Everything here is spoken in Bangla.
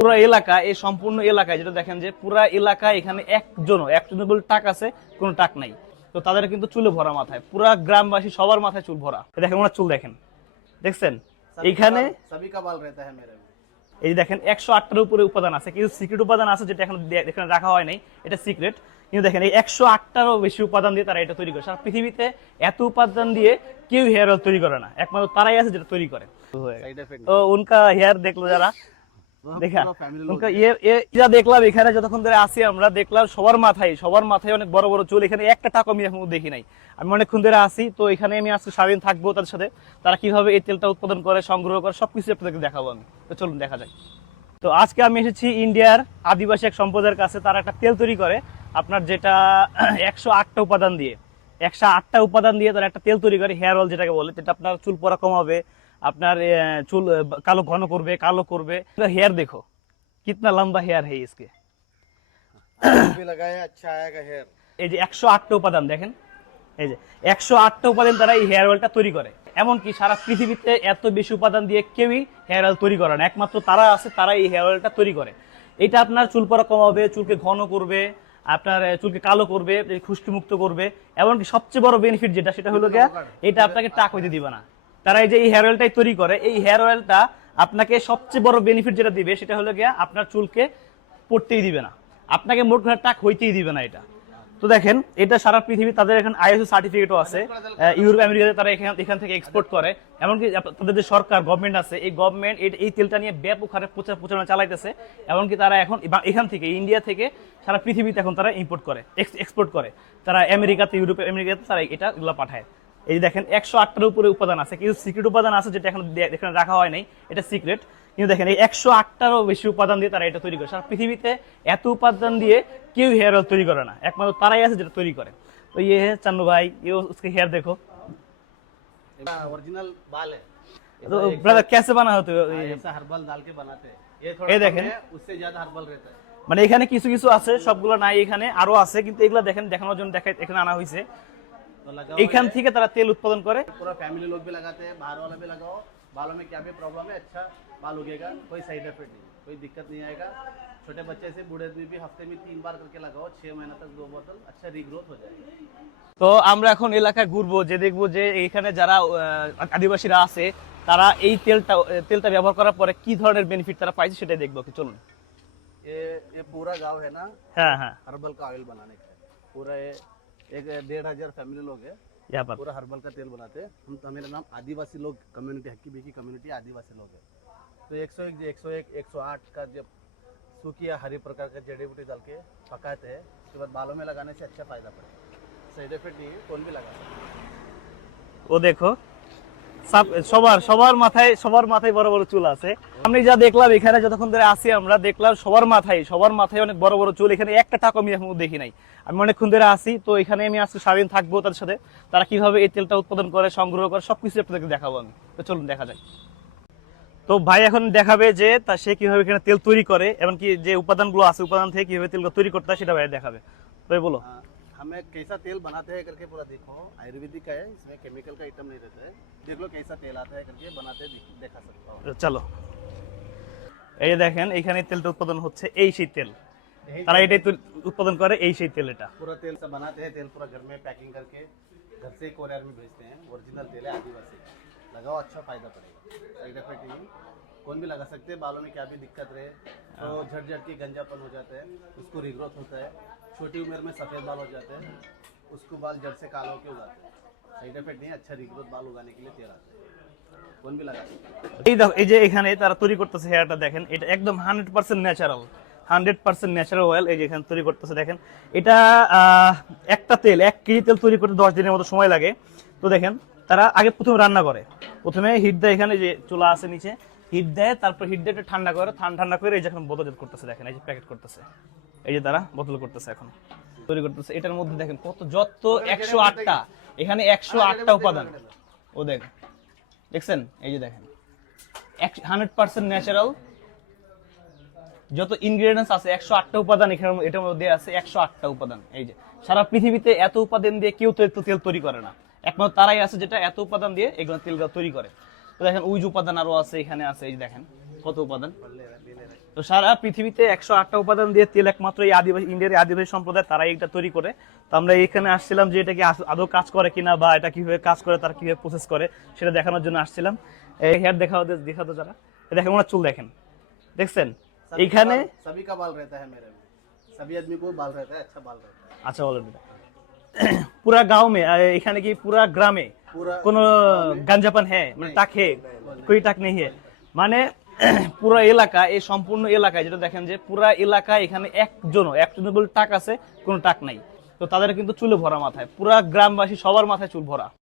পুরো এলাকা, এই সম্পূর্ণ এলাকায় যেটা দেখেন যে পুরো এলাকায় এখানে একজন বলে টাক আছে, কোনো টাক নাই। তো তাদের কিন্তু চুলে ভরা মাথায়, পুরা গ্রামবাসী সবার মাথায় চুল ভরা। দেখেন ওনার চুল দেখেন, দেখছেন এইখানে এই দেখেন 108টার উপরে উপাদান আছে, কিছু সিক্রেট উপাদান আছে যেটা এখন এখানে রাখা হয় নাই, এটা সিক্রেট। কিন্তু দেখেন এই 108টারও বেশি উপাদান দিয়ে তারা এটা তৈরি করে। সারা পৃথিবীতে এত উপাদান দিয়ে কেউ হেয়ার অয়েল তৈরি করে না, একমাত্র তারাই আছে যেটা তৈরি করে। তো উনকা হেয়ার দেখলো যারা দেখা যা দেখলাম এখানে যতক্ষণ ধরে আসি আমরা দেখলাম সবার মাথায় অনেক বড় বড় চুল। এখানে একটা টাকা আমি এখন দেখি নাই, আমি অনেকক্ষণ ধরে আসি। তো এখানে আমি আজকে সারাদিন থাকবো তাদের সাথে, তারা কিভাবে এই তেলটা উৎপাদন করে, সংগ্রহ করে, সবকিছু আপনাদেরকে দেখাবো আমি। তো চলুন দেখা যায়। তো আজকে আমি এসেছি ইন্ডিয়ার আদিবাসী এক সম্প্রদায়ের কাছে। তারা একটা তেল তৈরি করে আপনার, যেটা 108টা উপাদান দিয়ে তারা একটা তেল তৈরি করে, হেয়ার অয়েল যেটাকে বলে। যেটা আপনার চুল পড়া কমাবে, আপনার চুল কালো ঘন করবে, কালো করবে। हेयर देखो कितना लंबा हेयर है इसके, भी लगाया अच्छा आएगा हेयर। এই যে 108টা উপাদান দেখেন, এই যে 108টা উপাদান তারা এই হেয়ার অয়েলটা তৈরি করে। এমনকি সারা পৃথিবীতে এত বেশি উপাদান দিয়ে কেউই হেয়ার অয়েল তৈরি করে না, একমাত্র তারা আছে, তারা এই হেয়ার অয়েলটা তৈরি করে। এটা আপনার চুল পড়া কমাবে, চুলকে ঘন করবে, আপনার চুলকে কালো করবে, খুশকি মুক্ত করবে। এমনকি সবচেয়ে বড় বেনিফিট যেটা, সেটা হলো গিয়া এটা আপনাকে টাক হইতে দিবে না। তারা এই যে এই হেয়ার অয়েলটাই তৈরি করে, এই হেয়ার অয়েলটা আপনাকে সবচেয়ে বড় বেনিফিট যেটা দিবে সেটা হলো গিয়া আপনার চুলকে পড়তেই দিবে না, আপনাকে মোট ঘরে টাক হইতেই দিবে না এটা। তো দেখেন এটা সারা পৃথিবী, তাদের এখানে আইএসও সার্টিফিকেটও আছে। ইউরোপ আমেরিকাতে তারা এখান থেকে এক্সপোর্ট করে। এমনকি তাদের যে সরকার গভর্নমেন্ট আছে, এই গভর্নমেন্ট এই তেলটা নিয়ে ব্যাপক হারে প্রচারণা চালাইতেছে। এমনকি তারা এখন এখান থেকে, ইন্ডিয়া থেকে সারা পৃথিবীতে এখন তারা ইম্পোর্ট করে, এক্সপোর্ট করে। তারা আমেরিকাতে, ইউরোপ আমেরিকাতে তারা এগুলো পাঠায়। এই যে দেখেন 108টার উপরে উপাদান আছে, কিছু সিক্রেট উপাদান আছে যেটা এখন এখানে রাখা হয় নাই, এটা সিক্রেট। কিন্তু দেখেন এই 108টারও বেশি উপাদান দিয়ে তারা এটা তৈরি করে। সারা পৃথিবীতে এত উপাদান দিয়ে কেউ হেয়ার অয়েল তৈরি করে না, একমাত্র তারাই আছে যেটা তৈরি করে। তো ये है चन्नू भाई, ये उसके हेयर देखो, ओरिजिनल बाल है। तो ब्रदर कैसे बना होते हो? ऐसा हर्बल डाल के बनाते हैं, ये ये थोड़ा देखें। कम है, उससे ज्यादा हर्बल रहता है। মানে এখানে কিছু কিছু আছে, সবগুলো নাই, এখানে আরো আছে। কিন্তু এগুলা দেখেন দেখানোর জন্য এখানে আনা হয়েছে। तो लगाओ, এখান থেকে তারা তেল উৎপাদন করে। पूरा फैमिली लोग भी लगाते हैं, बाहर वाला भी लगाओ। बालों में क्या भी प्रॉब्लम है, अच्छा बाल उगेगा, कोई साइड इफेक्ट नहीं, कोई दिक्कत नहीं आएगा। छोटे बच्चे से बूढ़े आदमी भी हफ्ते में 3 बार करके लगाओ, 6 महीना तक 2 बोतल, अच्छा रीग्रोथ हो जाएगा। তো আমরা এখন এলাকায় ঘুরবো, যে দেখবো যে এখানে যারা আদিবাসীরা আছে তারা এই তেলটা ব্যবহার করার পরে কি ধরনের বেনিফিট তারা পাইছে সেটাই দেখবো। কি চলুন। ये पूरा गांव है ना, হ্যাঁ হ্যাঁ, हर्बल का ऑयल बनाने का है। पूरा ये 1,500 फैमिली लोग है, यहाँ पर पूरा हर्बल का तेल बनाते हैं हम। तो मेरा नाम आदिवासी लोग कम्युनिटी, हक्की बिकी कम्युनिटी आदिवासी लोग है। तो 108 का जब सूखी या हरी प्रकार का जड़ी बूटी डाल के पकाते हैं, उसके बाद बालों में लगाने से अच्छा फायदा पड़ेगा। साइड इफेक्ट नहीं है, कौन भी लगा सकता है। ও দেখো সবার মাথায় বড় বড় চুল আছে। আমি যা দেখলাম এখানে যতক্ষণ ধরে আসি আমরা দেখলাম সবার মাথায় অনেক বড় বড় চুল। এখানে একটা টাকা আমি এখন দেখি নাই, আমি অনেকক্ষণ ধরে আসি। তো এখানে আমি আজকে সারাদিন থাকবো তাদের সাথে, তারা কিভাবে এই তেলটা উৎপাদন করে, সংগ্রহ করে, সবকিছু আপনাদেরকে দেখাবো আমি। তো চলুন দেখা যায়। তো ভাই এখন দেখাবে যে সে কিভাবে এখানে তেল তৈরি করে, এমনকি যে উপাদানগুলো আছে, উপাদান থেকে কিভাবে তেলটা তৈরি করতে হয় সেটা ভাই দেখাবে। তো বলো। हमें कैसा तेल बनाते हैं करके पूरा देखो। आयुर्वेदिक का है, इसमें केमिकल का आइटम नहीं रहता है। देख लो कैसा तेल आता है करके बनाते देखा सकते हो। চলো, এই যে দেখেন এখানে তেলটা উৎপাদন হচ্ছে, এই সেই তেল তারা এটাই উৎপাদন করে, এই সেই তেল। এটা पूरा तेल सब बनाते हैं, तेल पूरा घर में पैकिंग करके घर से कोरियर में भेजते हैं। ओरिजिनल तेल है आदिवासी, लगाओ अच्छा फायदा पड़ेगा। साइड इफेक्ट नहीं, कौन भी लगा सकते हैं। बालों में क्या भी दिक्कत रहे तो झट के गंजापन हो जाता है, उसको रिग्रोथ होता है। छोटी उम्र में सफ़ेद बाल हो जाते हैं, उसको बाल जड़ से कालो के उगाते हैं। साइड इफेक्ट नहीं, अच्छा रिग्रोथ बाल उगाने के लिए तेल आता है, कौन भी लगा सकते हैं। এই দেখো, এই যে এখানে তারা তৈরি করতেছে হেয়ারটা দেখেন, এটা একদম 100% ন্যাচারাল, 100% ন্যাচারাল অয়েল। এই যে এখানে তৈরি করতেছে দেখেন, এটা একটা তেল 1 কেজি তেল তৈরি করতে 10 দিনের মতো সময় লাগে। তো দেখেন তারা আগে প্রথমে রান্না করে, প্রথমে হিট দেয়, এখানে যে চুলা আছে নিচে হিট দেয়, তারপর হিট দিয়ে ঠান্ডা করে, ঠান্ডা করে এই যে এখন বোতল করতেছে দেখেন, এই যে প্যাকেট করতেছে, এই যে তারা বোতল করতেছে, এখন তৈরি করতেছে। এটার মধ্যে দেখেন যত 108টা, এখানে 108টা উপাদান। ও দেখছেন, এই যে দেখেন 100% ন্যাচারাল, যত ইনগ্রেডিয়েন্টস আছে 108টা উপাদান এটার মধ্যে আছে, 108টা উপাদান। এই যে সারা পৃথিবীতে এত উপাদান দিয়ে কেউ তেল তৈরি করে না, একমাত্র তারাই আছে যেটা এত উপাদান দিয়ে এগুলো তেলগুলো তৈরি করে। তো দেখেন উইজ উপাদান আরো আছে, এখানে আছে, এই যে দেখেন কত উপাদান। তো তো সারা পৃথিবীতে 108টা উপাদান দিয়ে তেল একমাত্র এই আদিবাসী ইন্ডিয়ার এই আদিবাসী সম্প্রদায় তারাই এটা তৈরি করে। তো আমরা এখানে আসছিলাম যে এটা কি আদৌ কাজ করে কিনা বা এটা কিভাবে কাজ করে, তারা কিভাবে প্রসেস করে সেটা দেখানোর জন্য আসছিলাম। এই হেয়ার দেখাতো যারা, দেখেন ওনার চুল দেখেন, দেখছেন এইখানে सभी का बाल रहता है मेरे में, सभी आदमी को बाल रहता है, अच्छा बाल रहता है। আচ্ছা বলেন পুরা গাঁও মে এখানে কি পুরা গ্রামে पूरा কোন গাঞ্জাপান হ্যাঁ মানে টাক হে কই টাক নেই হে মানে পুরো এলাকা, এই সম্পূর্ণ এলাকায় যেটা দেখেন যে পুরা এলাকায় এখানে একজনের বলে টাক আছে, কোনো টাক নাই। তো তাদের কিন্তু চুলে ভরা মাথায়, পুরা গ্রামবাসী সবার মাথায় চুল ভরা।